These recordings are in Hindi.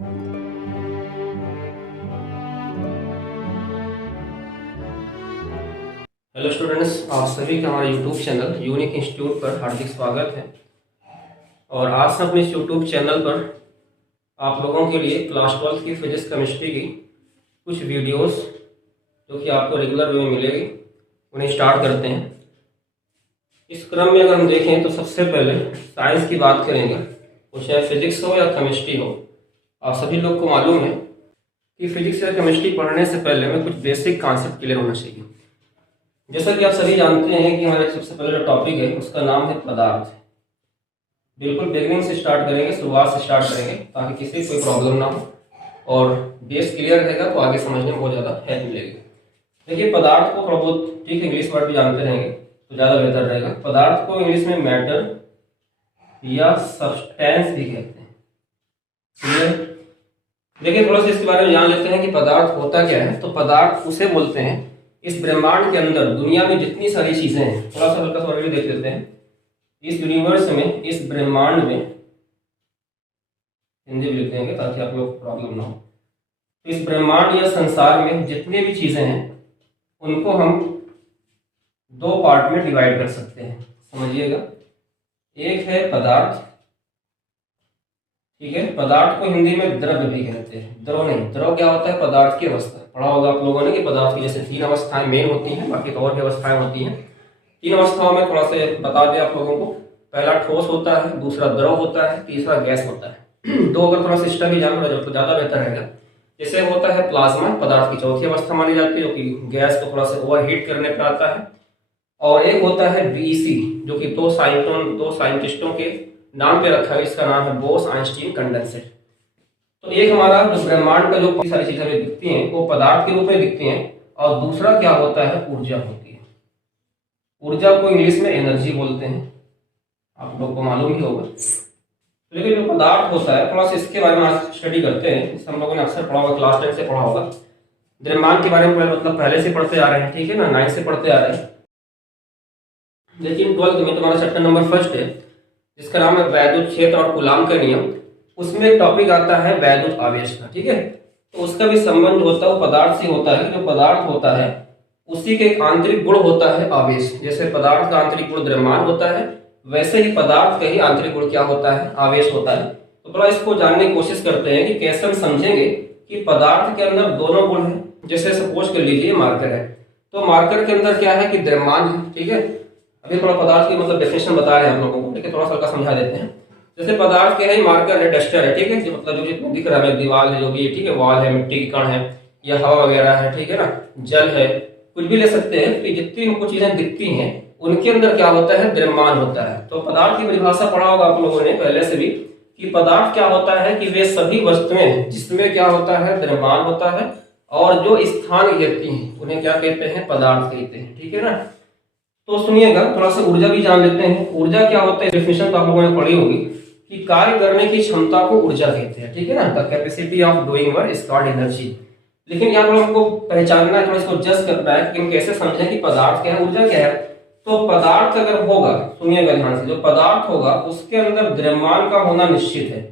हेलो स्टूडेंट्स, आप सभी का हमारे यूट्यूब चैनल यूनिक इंस्टीट्यूट पर हार्दिक स्वागत है। और आज से अपने इस यूट्यूब चैनल पर आप लोगों के लिए क्लास 12 की फिजिक्स केमिस्ट्री की कुछ वीडियोस जो कि आपको रेगुलर वे में मिलेगी, उन्हें स्टार्ट करते हैं। इस क्रम में अगर हम देखें तो सबसे पहले साइंस की बात करेंगे, वो चाहे फिजिक्स हो या केमिस्ट्री हो। आप सभी लोग को मालूम है कि फिजिक्स या केमिस्ट्री पढ़ने से पहले हमें कुछ बेसिक कॉन्सेप्ट क्लियर होना चाहिए। जैसा कि आप सभी जानते हैं कि हमारा सबसे पहला जो टॉपिक है उसका नाम है पदार्थ। बिल्कुल बिगिनिंग से स्टार्ट करेंगे, शुरुआत से स्टार्ट करेंगे ताकि किसी कोई प्रॉब्लम ना हो और बेस क्लियर रहेगा तो आगे समझने में बहुत ज़्यादा हेल्प मिलेगी। देखिए, पदार्थ को थोड़ा बहुत ठीक इंग्लिश वर्ड भी जानते रहेंगे तो ज़्यादा बेहतर रहेगा। पदार्थ को इंग्लिश में मैटर या सब्सटेंस भी कहते हैं। क्लियर? देखिए, थोड़ा सा इसके बारे में जान लेते हैं कि पदार्थ होता क्या है। तो पदार्थ उसे बोलते हैं इस ब्रह्मांड के अंदर दुनिया में जितनी सारी चीजें हैं, थोड़ा सा हल्का सा और भी देख लेते हैं। इस यूनिवर्स में, इस ब्रह्मांड में, हिंदी भी लिख देंगे ताकि आप लोग प्रॉब्लम ना हो। इस ब्रह्मांड या संसार में जितनी भी चीजें हैं उनको हम दो पार्ट में डिवाइड कर सकते हैं। समझिएगा, एक है पदार्थ, ठीक है। पदार्थ को हिंदी में द्रव्य भी कहते हैं। द्रव नहीं, द्रव क्या होता है? पदार्थ की अवस्था। पढ़ा होगा आप लोगों ने कि पदार्थ की जैसे 3 अवस्थाएं मेन होती हैं, बाकी तो और भी अवस्थाएं होती हैं। 3 अवस्थाओं में थोड़ा सा बता दें आप लोगों को। पहला ठोस होता है, दूसरा द्रव होता है, तीसरा गैस होता है। दो अगर थोड़ा सिस्टम भी जान लो तो ज्यादा बेहतर रहेगा। जैसे होता है प्लाज्मा, पदार्थ की चौथी अवस्था मानी जाती है, जो कि गैस को थोड़ा सा ओवरहीट करने पर आता है। और एक होता है बीसी, जो कि दो साइंटिस्टों के नाम पे रखा है, इसका नाम है बोस आइंस्टीन कंडेंसेट। तो एक हमारा जो ब्रह्मांड का जो सारी चीजें हमें दिखती हैं वो पदार्थ के रूप में दिखती हैं, और दूसरा क्या होता है? ऊर्जा होती है। ऊर्जा को इंग्लिश में एनर्जी बोलते हैं, आप लोग को मालूम ही होगा। लेकिन जो पदार्थ होता है, थोड़ा सा इसके बारे में आज स्टडी करते हैं। इस हम लोगों ने अक्सर पढ़ा होगा, क्लास 10 से पढ़ा होगा। ब्रह्मांड के बारे में पहले से पढ़ते आ रहे हैं, ठीक है ना, 9 से पढ़ते आ रहे हैं। लेकिन 12th में तुम्हारा चैप्टर नंबर 1 है जिसका नाम है वैद्युत क्षेत्र और कूलाम का नियम। उसमें एक टॉपिक आता है वैद्युत आवेश का, ठीक है। तो उसका भी संबंध होता है वो पदार्थ से होता है। जो पदार्थ होता है उसी के एक आंतरिक गुण होता है आवेश। जैसे पदार्थ का आंतरिक गुण द्रव्यमान होता है, वैसे ही पदार्थ का ही आंतरिक गुण क्या होता है? आवेश होता है। तो थोड़ा इसको जानने की कोशिश करते हैं कि कैसे हम समझेंगे कि पदार्थ के अंदर दोनों गुण है। जैसे सपोज कर लीजिए मार्कर है, तो मार्कर के अंदर क्या है कि द्रव्यमान है, ठीक है। अभी थोड़ा पदार्थ की मतलब डेफिनेशन बता रहे हैं हम लोगों को, लेकिन थोड़ा सा समझा देते हैं। जैसे पदार्थ के है, मार्कर है, डस्टर है, ठीक है, जो मतलब जो जितना दिख रहा है, दीवार है जो भी, ठीक है, वॉल है, मिट्टी की कण है, या हवा वगैरह है, ठीक है ना, जल है, कुछ भी ले सकते हैं। तो जितनी हमको चीजें दिखती हैं उनके अंदर क्या होता है? द्रव्यमान होता है। तो पदार्थ की परिभाषा पढ़ा होगा आप लोगों ने पहले से भी कि पदार्थ क्या होता है कि वे सभी वस्तुएं जिसमें क्या होता है? द्रव्यमान होता है, और जो स्थान घेरती हैं उन्हें क्या कहते हैं? पदार्थ कहते हैं, ठीक है ना। तो सुनिएगा, थोड़ा सा ऊर्जा भी जान लेते हैं। ऊर्जा क्या होता है? डेफिनेशन तो आप लोगों ने पढ़ी होगी कि कार्य करने की क्षमता को ऊर्जा कहते हैं, ठीक है ना। The capacity of doing work is called energy. लेकिन यहाँ थोड़ा हमको पहचानना है, थोड़ा इसको जज करना है कि हम कैसे समझें कि पदार्थ क्या है, ऊर्जा क्या है। तो पदार्थ अगर होगा, सुनिएगा ध्यान से, जो पदार्थ होगा उसके अंदर द्रव्यमान का होना निश्चित है।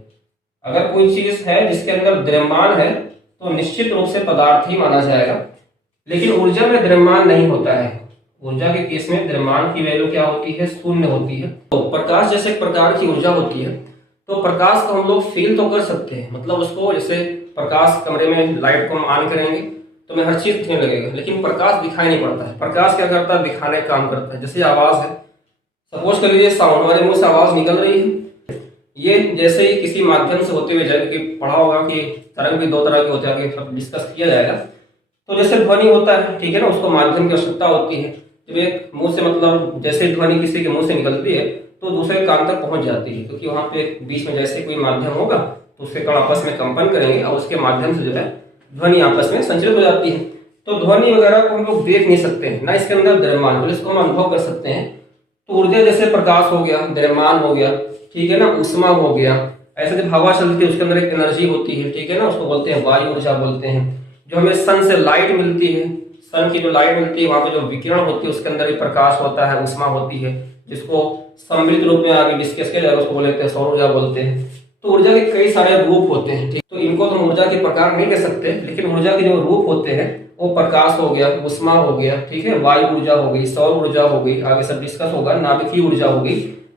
अगर कोई चीज है जिसके अंदर द्रव्यमान है तो निश्चित रूप से पदार्थ ही माना जाएगा। लेकिन ऊर्जा में द्रव्यमान नहीं होता है। ऊर्जा के केस में द्रव्यमान की वैल्यू क्या होती है? शून्य होती है। तो प्रकाश जैसे एक प्रकार की ऊर्जा होती है, तो प्रकाश को हम लोग फील तो कर सकते हैं, मतलब उसको, जैसे प्रकाश कमरे में लाइट को हम ऑन करेंगे तो हमें हर चीज दिखने लगेगा, लेकिन प्रकाश दिखाई नहीं पड़ता है। प्रकाश क्या करता है? दिखाने का काम करता है। जैसे आवाज है, सपोज कर लीजिए साउंड, हमारे मुंह से आवाज निकल रही है, ये जैसे ही किसी माध्यम से होते हुए जाएगा। पढ़ा होगा कि तरंग भी 2 तरह के होते हैं, सब डिस्कस किया जाएगा। तो जैसे ध्वनि होता है, ठीक है ना, उसको माध्यम की आवश्यकता होती है। जब एक मुंह से, मतलब जैसे ध्वनि किसी के मुंह से निकलती है तो दूसरे कान तक पहुंच जाती है, क्योंकि वहां पे बीच में जैसे कोई माध्यम होगा तो उसके कण आपस में कंपन करेंगे और उसके माध्यम से जो है ध्वनि आपस में संचरित हो जाती है। तो ध्वनि वगैरह को हम लोग देख नहीं सकते हैं ना, इसके अंदर द्रव्यमान, तो इसको हम अनुभव कर सकते हैं। तो ऊर्जा जैसे प्रकाश हो गया, द्रव्यमान हो गया, ठीक है ना, उष्मा हो गया। ऐसे जब हवा चलती है उसके अंदर एक एनर्जी होती है, ठीक है ना, उसको बोलते हैं वायु ऊर्जा बोलते हैं। जो हमें सन से लाइट मिलती है, सन की जो लाइट मिलती है वहां पे जो विकिरण होती है उसके अंदर भी प्रकाश होता है, उष्मा होती है, जिसको सम्मिलित रूप में आगे डिस्कस किया जाएगा, उसको बोलते हैं सौर ऊर्जा बोलते हैं। तो ऊर्जा के कई सारे रूप होते हैं, ठीक। तो इनको के प्रकार नहीं कह सकते, लेकिन ऊर्जा के जो रूप होते हैं वो प्रकाश हो गया, उष्मा हो गया, ठीक है, वायु ऊर्जा हो गई, सौर ऊर्जा हो गई, आगे सब डिस्कस होगा, नाभिकीय ऊर्जा हो गई,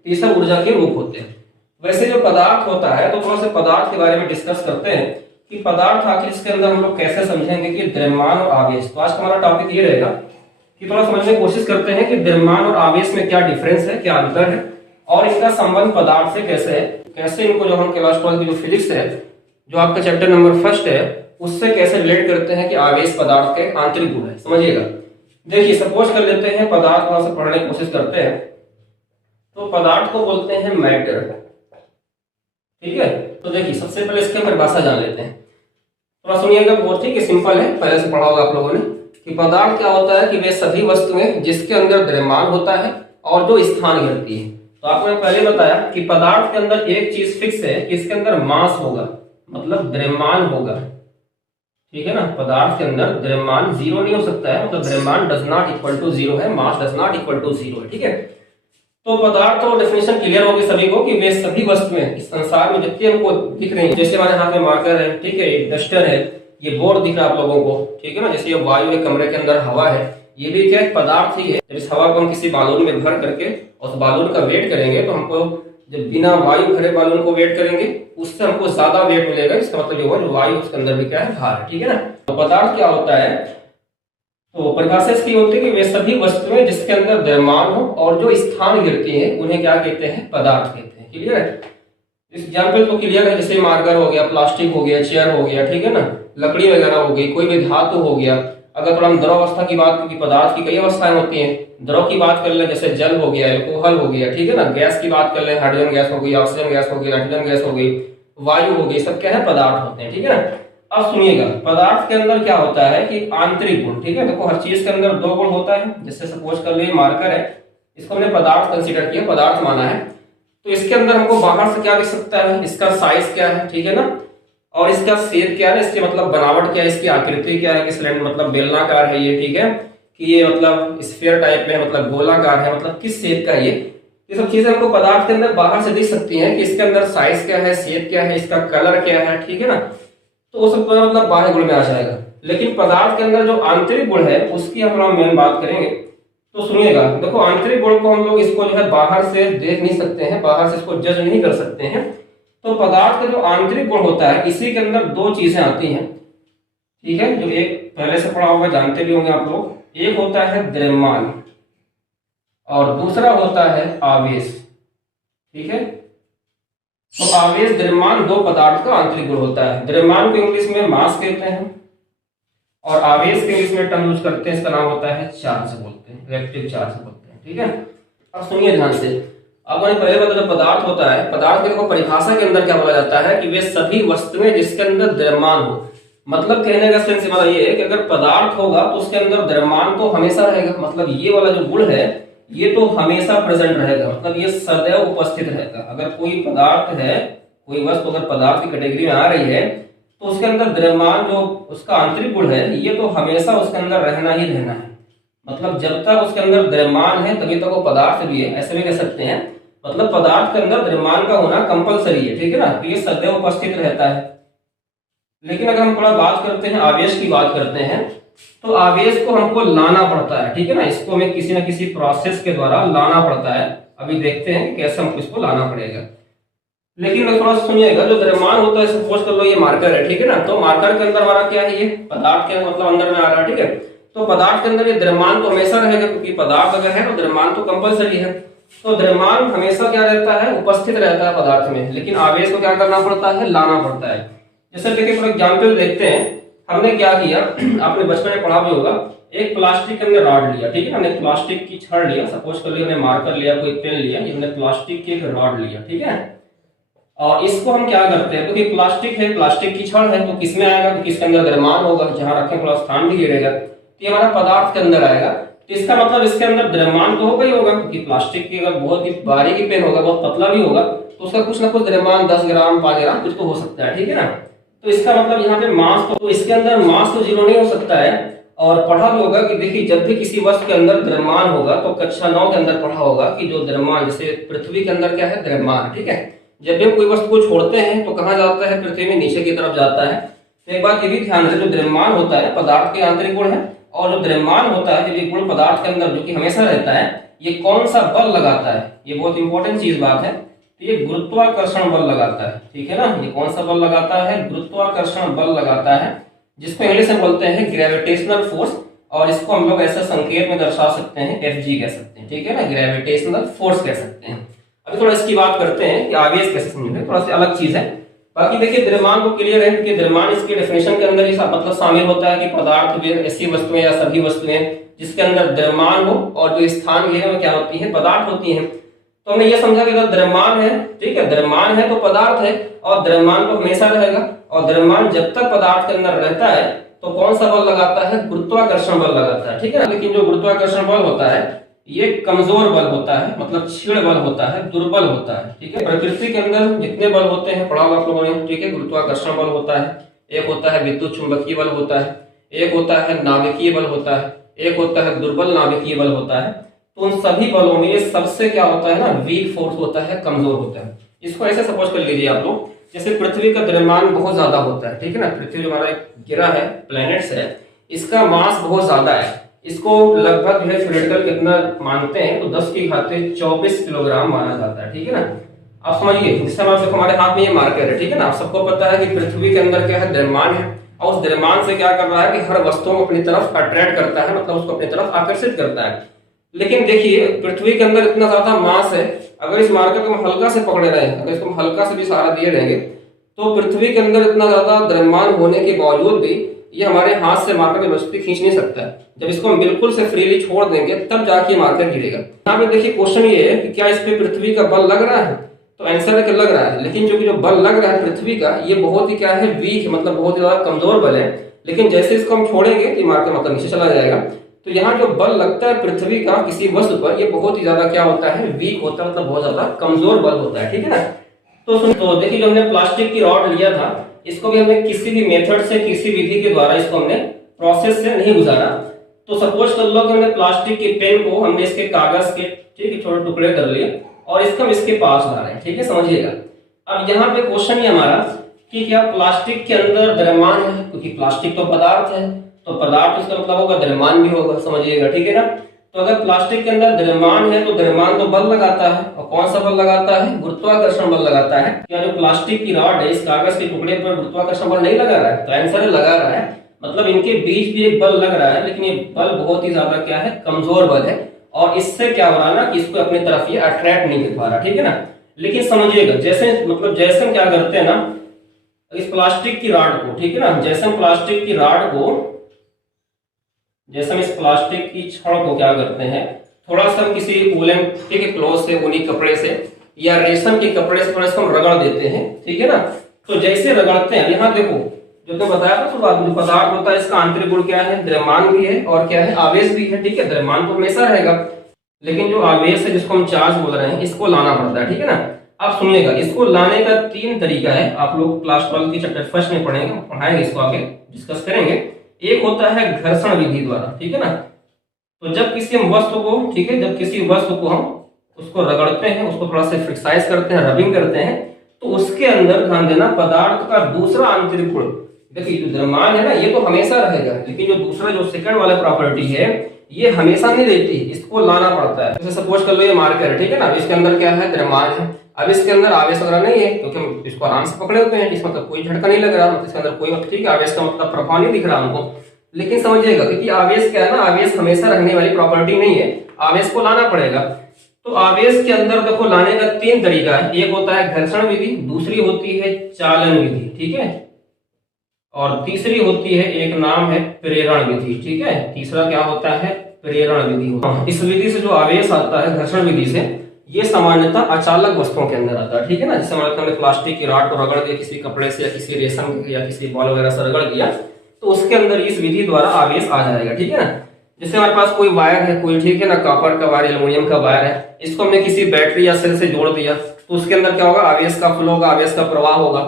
ये सब ऊर्जा के रूप होते हैं। वैसे जो पदार्थ होता है, तो थोड़ा सा पदार्थ के बारे में डिस्कस करते हैं कि पदार्थ आखिर इसके अंदर हम लोग कैसे समझेंगे कि द्रव्यमान और आवेश। तो आज का हमारा टॉपिक ये रहेगा कि थोड़ा समझने की कोशिश करते हैं कि द्रव्यमान और आवेश में क्या डिफरेंस है, क्या अंतर है, और इनका संबंध पदार्थ से कैसे है, कैसे इनको जो हम क्लास 12 की जो फिजिक्स है, जो आपका चैप्टर नंबर 1 है, उससे कैसे रिलेट करते हैं कि आवेश पदार्थ के आंतरिक गुण है। समझिएगा, देखिए सपोज कर लेते हैं पदार्थ थोड़ा सा पढ़ने की कोशिश करते हैं, तो पदार्थ को बोलते हैं मैटर, ठीक है। तो देखिए सबसे पहले इसके परिभाषा जान लेते हैं, थोड़ा सुनिएगा, बहुत ही सिंपल है, पहले से पढ़ा होगा आप लोगों ने कि पदार्थ क्या होता है कि वे सभी वस्तुएं जिसके अंदर द्रव्यमान होता है और जो स्थान घेरती है। तो आपको मैं पहले बताया कि पदार्थ के अंदर एक चीज फिक्स है कि इसके अंदर मास होगा, मतलब द्रव्यमान होगा, ठीक है ना। पदार्थ के अंदर द्रव्यमान जीरो नहीं हो सकता है, मतलब द्रव्यमान does not equal to zero है, mass does not equal to zero है, ठीक है। तो पदार्थ और डेफिनेशन क्लियर होगी सभी को कि वे सभी वस्तुएं इस संसार में जितनी हमको दिख रही हैं, जैसे हमारे हाथ में मार्कर है, ठीक है, एक डस्टर है, ये बोर्ड दिख रहा है आप लोगों को, ठीक है ना। जैसे ये वायु है, कमरे के अंदर हवा है, ये भी क्या पदार्थ ही है। जब इस हवा को हम किसी बालून में भर करके उस बालून का वेट करेंगे, तो हमको जब बिना वायु भरे बालून को वेट करेंगे उससे हमको ज्यादा वेट मिलेगा। इसका मतलब ये हुआ जो वायु उसके अंदर भी क्या है, भार है, ठीक है ना। तो पदार्थ क्या होता है, तो परिभाषा इसकी होती है कि वे सभी वस्तुएं जिसके अंदर द्रव्यमान हो और जो स्थान गिरती हैं उन्हें क्या कहते हैं, पदार्थ कहते हैं। क्लियर है, इस एग्जाम्पल तो क्लियर है, जैसे मार्कर हो गया, प्लास्टिक हो गया, चेयर हो गया, ठीक है ना, लकड़ी वगैरह हो गई, कोई भी धातु हो गया। अगर थोड़ा हम द्रव अवस्था की बात की, पदार्थ की कई अवस्थाएं होती हैं, द्रव की बात कर ले जैसे जल हो गया, अल्कोहल हो गया, ठीक है ना, गैस की बात कर ले, हाइड्रोजन गैस हो गई, ऑक्सीजन गैस हो गई, नाइट्रोजन गैस हो गई, वायु हो गई, सब क्या है, पदार्थ होते हैं, ठीक है ना। अब सुनिएगा, पदार्थ के अंदर क्या होता है कि आंतरिक गुण, ठीक है। देखो हर चीज के अंदर दो गुण होता है, जैसे सपोज कर लो ये मार्कर है, इसको हमने पदार्थ कंसीडर किया, पदार्थ माना है, तो इसके अंदर हमको बाहर से क्या दिख सकता है, इसका साइज क्या है, ठीक है ना, और इसका शेप क्या है, इसकी मतलब बनावट क्या है, इसकी आकृति क्या है, कि सिलेंडर मतलब बेलनाकार है ये, ठीक है, कि ये मतलब स्फीयर टाइप में, मतलब गोलाकार है, मतलब किस शेप का ये सब चीजें हमको पदार्थ के अंदर बाहर से दिख सकती हैं कि इसके अंदर साइज क्या है, शेप क्या है, इसका कलर क्या है, ठीक है ना। तो वो सब मतलब बाह्य गुण में आ जाएगा। लेकिन पदार्थ के अंदर जो आंतरिक गुण है उसकी हम लोग मेन बात करेंगे। तो सुनिएगा, देखो आंतरिक गुण को हम लोग इसको जो है बाहर से देख नहीं सकते हैं, बाहर से इसको जज नहीं कर सकते हैं। तो पदार्थ का जो आंतरिक गुण होता है, इसी के अंदर दो चीजें आती हैं, ठीक है, जो एक पहले से पढ़ा होगा, जानते भी होंगे आप लोग। एक होता है द्रव्यमान और दूसरा होता है आवेश, ठीक है। तो आवेश, द्रव्यमान दो पदार्थ का आंतरिक गुण होता है। द्रव्यमान को इंग्लिश में मास कहते हैं और आवेश के इंग्लिश में टर्म यूज करते हैं, इसका नाम होता है चार्ज बोलते हैं, रिएक्टिव चार्ज बोलते हैं, ठीक है। अब सुनिए ध्यान से, अब मैंने पहले बताया जो पदार्थ होता है, पदार्थ के परिभाषा के अंदर क्या बोला जाता है कि वे सभी वस्तुएं जिसके अंदर द्रव्यमान हो। मतलब कहने का सेंस ये है कि अगर पदार्थ होगा तो उसके अंदर द्रव्यमान तो हमेशा रहेगा, मतलब ये वाला जो गुण है ये तो हमेशा प्रेजेंट रहेगा, मतलब ये सदैव उपस्थित रहेगा। अगर कोई पदार्थ है, कोई वस्तु अगर पदार्थ की कैटेगरी में आ रही है, तो उसके अंदर द्रव्यमान जो उसका आंतरिक गुण है ये तो हमेशा उसके अंदर रहना ही रहना है। मतलब जब तक उसके अंदर द्रव्यमान है तभी तक वो पदार्थ भी है, ऐसे भी कह सकते हैं। मतलब पदार्थ के अंदर द्रव्यमान का होना कंपलसरी है, ठीक है ना, तो ये सदैव उपस्थित रहता है। लेकिन अगर हम थोड़ा बात करते हैं, आवेश की बात करते हैं, तो आवेश को हमको लाना पड़ता है, ठीक है ना, इसको हमें किसी न किसी प्रोसेस के द्वारा लाना पड़ता है। अभी देखते हैं कि कैसे हमको इसको लाना पड़ेगा। लेकिन थोड़ा सुनिएगा, जो द्रव्यमान होता है, सपोज कर लो ये मार्कर है, ठीक है ना, तो मार्कर के अंदर हमारा क्या है, ये पदार्थ के मतलब अंदर में आ रहा है, ठीक है। तो पदार्थ के अंदर ये द्रव्यमान तो हमेशा रहेगा, क्योंकि पदार्थ अगर है तो द्रव्यमान तो कंपलसरी है। तो द्रव्यमान हमेशा क्या रहता है, उपस्थित रहता है पदार्थ में, लेकिन आवेश को क्या करना पड़ता है, लाना पड़ता है। जैसे देखिए फॉर एग्जाम्पल देखते हैं, हमने क्या किया, आपने बचपन में पढ़ा भी होगा, एक प्लास्टिक के हमने रॉड लिया, ठीक है, हमने प्लास्टिक की छड़ लिया, सपोज कर लिया, हमने मार्कर लिया, कोई पेन लिया, हमने प्लास्टिक की एक रॉड लिया, ठीक है। और इसको हम क्या करते हैं, क्योंकि प्लास्टिक है, प्लास्टिक की छड़ है, तो किसमें आएगा, तो किसके अंदर द्रव्यमान होगा, जहां रखें थोड़ा स्थान भी गिरेगा, तो ये हमारा पदार्थ के अंदर आएगा। तो इसका मतलब इसके अंदर द्रव्यमान तो होगा ही होगा, क्योंकि प्लास्टिक की अगर बहुत ही बारीकी पेन होगा, बहुत पतला भी होगा, तो उसका कुछ ना कुछ द्रव्यमान 10 ग्राम 5 ग्राम कुछ तो हो सकता है, ठीक है ना। तो इसका मतलब यहाँ पे मास तो इसके अंदर मास तो जीरो नहीं हो सकता है। और पढ़ा भी होगा कि देखिए जब भी किसी वस्तु के अंदर द्रव्यमान होगा, तो कक्षा 9 के अंदर पढ़ा होगा कि जो द्रव्यमान, जैसे पृथ्वी के अंदर क्या है, द्रव्यमान, ठीक है। जब भी हम कोई वस्तु को छोड़ते हैं तो कहाँ जाता है, पृथ्वी में नीचे की तरफ जाता है। तो एक बात ये भी ध्यान रखें, जो द्रव्यमान होता है पदार्थ के आंतरिक गुण है, और जो द्रव्यमान होता है, जब ये गुण पदार्थ के अंदर जो कि हमेशा रहता है, ये कौन सा बल लगाता है, ये बहुत इंपॉर्टेंट चीज बात है। तो ये गुरुत्वाकर्षण बल लगाता है, ठीक है ना। ये कौन सा बल लगाता है? गुरुत्वाकर्षण बल लगाता है, जिसको इंग्लिश में बोलते हैं ग्रेविटेशनल फोर्स, और इसको हम लोग ऐसे संकेत में दर्शा सकते हैं, Fg कह सकते हैं, ठीक है ना, ग्रेविटेशनल फोर्स कह सकते हैं। अभी थोड़ा इसकी बात करते हैं कि आवेश कैसे समझेंगे, थोड़ा सा अलग चीज है। बाकी देखिए द्रव्यमान को क्लियर है कि द्रव्यमान इसके डेफिनेशन के अंदर ही मतलब शामिल होता है कि पदार्थ भी ऐसी वस्तुएं या सभी वस्तुएं जिसके अंदर द्रव्यमान हो और जो स्थान लिए क्या होती है, पदार्थ होती हैं। तो हमने ये समझा कि अगर द्रव्यमान है, ठीक है, द्रव्यमान है तो पदार्थ है, और द्रव्यमान तो हमेशा रहेगा, और द्रव्यमान जब तक पदार्थ के अंदर रहता है तो कौन सा बल लगाता है? गुरुत्वाकर्षण बल लगाता है, ठीक है ना। लेकिन जो गुरुत्वाकर्षण बल होता है ये कमजोर बल होता है, मतलब क्षीण बल होता है, दुर्बल होता है, ठीक है। प्रकृति के अंदर जितने बल होते हैं पढ़ा होगा आप लोगों ने, ठीक है। गुरुत्वाकर्षण बल होता है, एक होता है विद्युत चुंबकीय बल होता है, एक होता है नाभिकीय बल होता है, एक होता है दुर्बल नाभिकीय बल होता है। तो उन सभी बलों में सबसे क्या होता है ना, वीक फोर्स होता है, कमजोर होता है। इसको ऐसे सपोज कर लीजिए आप लोग, जैसे पृथ्वी का द्रव्यमान बहुत ज्यादा होता है, ठीक है ना। पृथ्वी जो हमारा एक गिरा है, प्लैनेट्स है, इसका मास बहुत ज्यादा है। इसको लगभग जो है थ्योरेटिकल कितना मानते हैं तो 10 की घात 24 किलोग्राम माना जाता है, ठीक है ना। आप समझिए, इस समय देखो हमारे हाथ में ये मार्कर है, ठीक है ना। आप सबको पता है कि पृथ्वी के अंदर क्या है, द्रव्यमान है, और उस द्रव्यमान से क्या कर रहा है कि हर वस्तु को अपनी तरफ अट्रैक्ट करता है, मतलब उसको अपनी तरफ आकर्षित करता है। लेकिन देखिए पृथ्वी के अंदर इतना ज्यादा मास है, अगर इस मार्कर को हम हल्का से पकड़े रहे, अगर इसको हम हल्का से भी सहारा दिए रहेंगे, तो पृथ्वी के अंदर इतना ज्यादा द्रव्यमान होने के बावजूद भी ये हमारे हाथ से मार्कर की मजबूती खींच नहीं सकता है। जब इसको हम बिल्कुल से फ्रीली छोड़ देंगे तब जाके मार्कर गिरेगा। यहाँ पे देखिए क्वेश्चन ये है कि क्या इस पे पृथ्वी का बल लग रहा है, तो आंसर है कि लग रहा है। लेकिन जो बल लग रहा है पृथ्वी का, ये बहुत ही क्या है, वीक, मतलब बहुत ही ज्यादा कमजोर बल है। लेकिन जैसे इसको हम छोड़ेंगे तो मार्कर मतलब नीचे चला जाएगा। तो यहाँ जो बल लगता है पृथ्वी का किसी वस्तु पर, ये बहुत ही ज्यादा क्या होता है, वीक होता है, मतलब बहुत ज्यादा कमजोर बल होता है, ठीक है ना। तो देखिए जो हमने प्लास्टिक की रॉड लिया था, इसको भी हमने किसी भी मेथड से, किसी विधि के द्वारा इसको हमने प्रोसेस से नहीं गुजारा। तो सपोज कर लो कि हमने प्लास्टिक के पेन को हमने इसके कागज के, ठीक है, छोटे टुकड़े कर लिए और इसको हम इसके पास ला रहे हैं, ठीक है, समझिएगा। अब यहाँ पे क्वेश्चन ये हमारा कि क्या प्लास्टिक के अंदर द्रव्यमान है, क्योंकि प्लास्टिक तो पदार्थ है, तो पदार्थ इसका मतलब होगा द्रव्यमान भी होगा, समझिएगा, ठीक है ना। तो अगर प्लास्टिक के अंदर द्रव्यमान है तो द्रव्यमान तो बल लगाता है, और कौन सा बल लगाता है? गुरुत्वाकर्षण बल लगाता है। क्या जो प्लास्टिक की रॉड है, इस कागज के टुकड़े पर गुरुत्वाकर्षण बल नहीं लगा रहा है? तो आंसर लगा रहा है, मतलब इनके बीच भी एक बल लग रहा है, लेकिन ये बल बहुत ही ज्यादा क्या है, कमजोर बल है, और इससे क्या हो रहा है ना कि इसको अपनी तरफ ये अट्रैक्ट नहीं कर पा रहा, ठीक है ना। लेकिन समझिएगा, जैसे मतलब जैसे हम क्या करते हैं ना, इस प्लास्टिक की रॉड को, ठीक है ना, जैसे हम प्लास्टिक की रॉड को, जैसे हम इस प्लास्टिक की छड़ को क्या करते हैं, थोड़ा सा हम किसी वूलन, ठीक है, क्लॉथ से, ऊनी कपड़े से या रेशम के कपड़े से थोड़ा सा हम रगड़ देते हैं, ठीक है ना। तो जैसे रगड़ते हैं, यहाँ देखो जो तो बताया था, तो जो पदार्थ होता है इसका आंतरिक गुण क्या है, द्रव्यमान भी है और क्या है, आवेश भी है, ठीक है। द्रव्यमान तो हमेशा रहेगा, लेकिन जो आवेश है जिसको हम चार्ज बोल रहे हैं, इसको लाना पड़ता है, ठीक है ना। आप सुनिएगा, इसको लाने का 3 तरीका है। आप लोग क्लास 12 की चैप्टर फर्स्ट में पढ़ेंगे, पढ़ाएंगे, इसको आगे डिस्कस करेंगे। एक होता है घर्षण विधि द्वारा, ठीक है ना। तो जब किसी हम वस्तु को, ठीक है, जब किसी वस्तु को हम उसको रगड़ते हैं, उसको थोड़ा सा फ्रिक्साइज करते हैं, रबिंग करते हैं, तो उसके अंदर ध्यान देना पदार्थ का दूसरा आंतरिक गुण, देखिए जो द्रव्यमान है ना ये तो हमेशा रहेगा, लेकिन जो दूसरा जो सेकंड वाला प्रॉपर्टी है ये हमेशा नहीं रहती, इसको लाना पड़ता है। जैसे सपोज कर लो ये मार्कर है, ठीक है ना, इसके अंदर क्या है, द्रव्यमान है। अब इसके अंदर आवेश वगैरह नहीं है, क्योंकि हम इसको आराम से पकड़े हुए हैं, इसमें मतलब कोई झटका नहीं लग रहा, इसके अंदर कोई, ठीक है, आवेश का मतलब प्रभाव नहीं दिख रहा हमको। लेकिन समझिएगा, क्योंकि आवेश क्या है ना, आवेश हमेशा रहने वाली प्रॉपर्टी नहीं है, आवेश को लाना पड़ेगा। तो आवेश के अंदर देखो लाने का 3 तरीका है। एक होता है घर्षण विधि, दूसरी होती है चालन विधि, ठीक है, और तीसरी होती है, एक नाम है प्रेरण विधि, ठीक है। तीसरा क्या होता है, प्रेरण विधि। इस विधि से जो आवेश आता है घर्षण विधि से, ये सामान्यतः अचालक वस्तुओं के अंदर आता है, ठीक है ना। जैसे हमने प्लास्टिक की रॉड को रगड़ दिया किसी कपड़े से या किसी रेशम या किसी बॉल वगैरह से रगड़ दिया, तो उसके अंदर इस विधि द्वारा आवेश आ जाएगा, ठीक है ना। जैसे हमारे पास कोई वायर है, कोई, ठीक है ना, कॉपर का वायर, एल्युमिनियम का वायर है, इसको हमने किसी बैटरी या सेल से जोड़ दिया, तो उसके अंदर क्या होगा, आवेश का फ्लो होगा, आवेश का प्रवाह होगा।